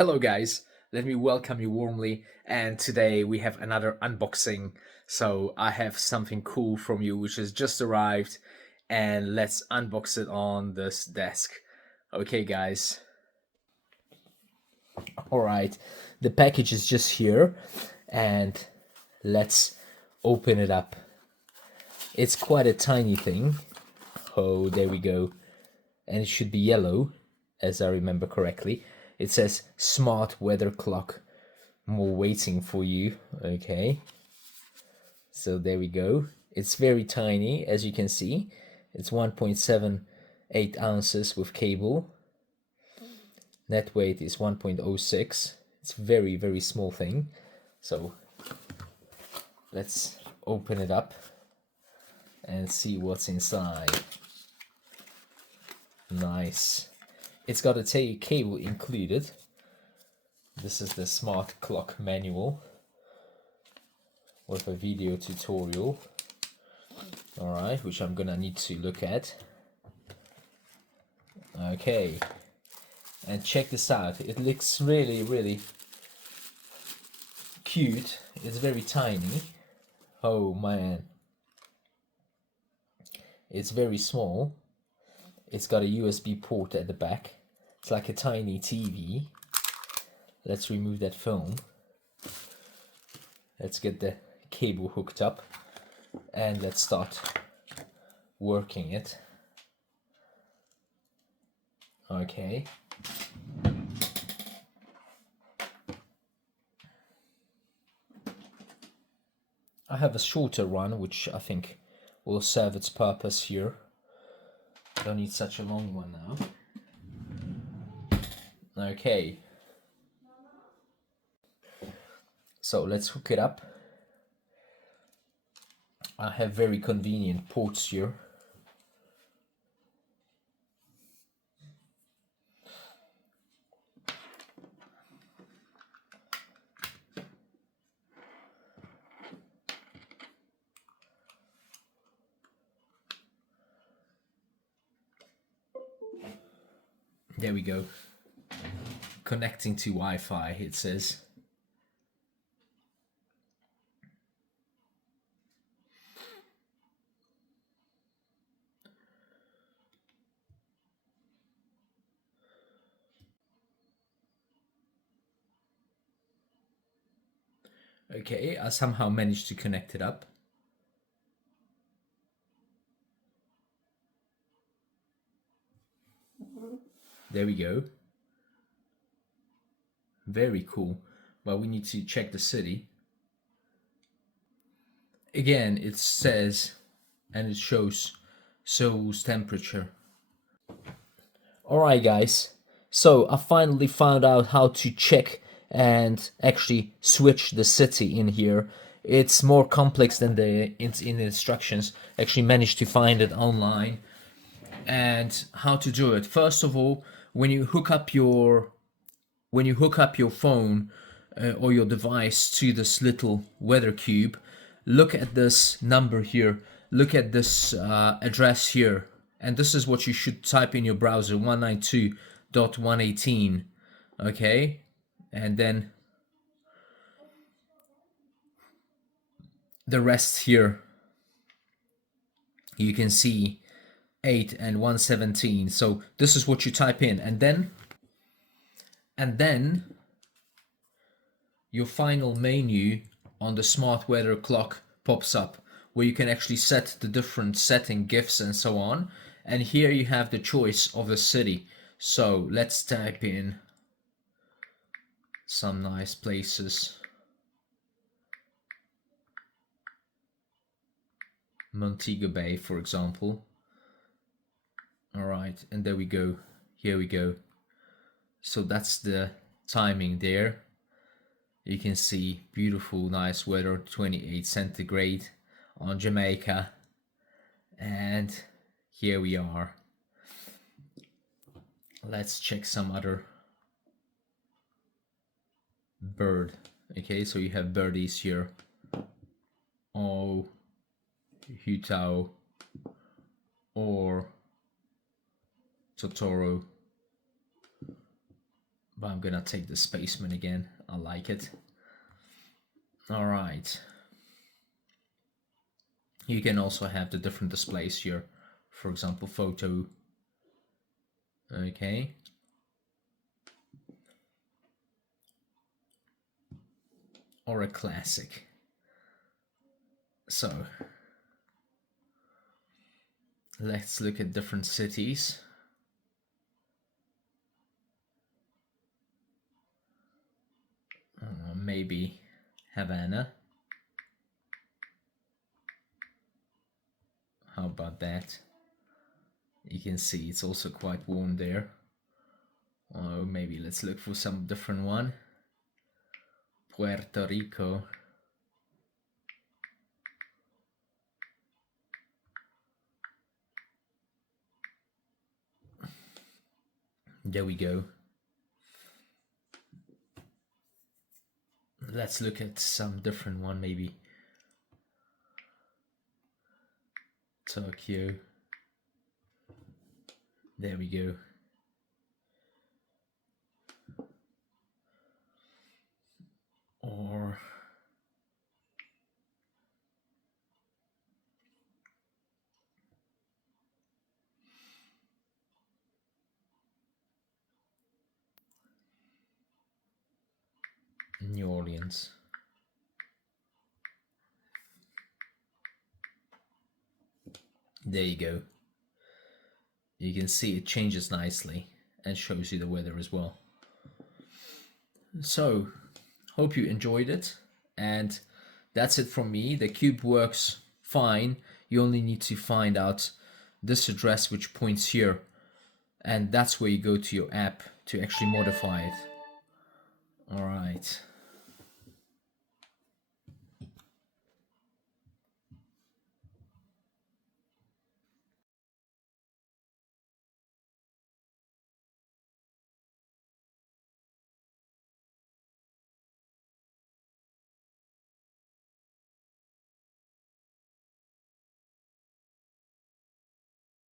Hello, guys. Let me welcome you warmly. And today we have another unboxing. So I have something cool from you which has just arrived, and let's unbox it on this desk. Okay, guys. All right. The package is just here, and let's open it up. It's quite a tiny thing. Oh, there we go. And it should be yellow, as I remember correctly. It says smart weather clock. More waiting for you. Okay, so there we go. It's very tiny, as you can see. It's 1.78 ounces with cable. Net weight is 1.06. It's very small thing. So let's open it up and see what's inside. Nice. It's got a cable included. This is the smart clock manual with a video tutorial. Alright, which I'm gonna need to look at. Okay, and check this out. It looks really cute. It's very tiny. Oh man, it's very small. It's got a USB port at the back. It's like a tiny TV. Let's remove that film. Let's get the cable hooked up and let's start working it. Okay. I have a shorter one which I think will serve its purpose here. I don't need such a long one now. Okay. So let's hook it up. I have very convenient ports here. There we go. Connecting to Wi-Fi, it says. Okay, I somehow managed to connect it up. There we go. Very cool. Well, we need to check the city. Again, it says and it shows Seoul's temperature. Alright guys, so I finally found out how to check and actually switch the city in here. It's more complex than in the instructions. Actually managed to find it online. And how to do it. First of all, when you hook up your phone or your device to this little weather cube, look at this number here, look at this address here, and this is what you should type in your browser: 192.118. Okay, and then the rest here you can see 8 and 117. So this is what you type in, and then your final menu on the smart weather clock pops up, where you can actually set the different setting, gifts and so on. And here you have the choice of the city. So let's type in some nice places. Montego Bay, for example. All right, and there we go. Here we go. So that's the timing there. You can see beautiful, nice weather, 28 centigrade on Jamaica. And here we are. Let's check some other bird. Okay, so you have birdies here. Oh, howto or Totoro. but I'm gonna take the spaceman again. I like it. All right. You can also have the different displays here. For example, photo. Okay. Or a classic. So let's look at different cities. Maybe Havana. How about that? You can see it's also quite warm there. Or maybe let's look for some different one. Puerto Rico. There we go. Let's look at some different one, maybe Tokyo. There we go. Or New Orleans. There you go. You can see it changes nicely and shows you the weather as well. So, hope you enjoyed it. And that's it from me. The cube works fine. You only need to find out this address which points here. And that's where you go to your app to actually modify it. All right.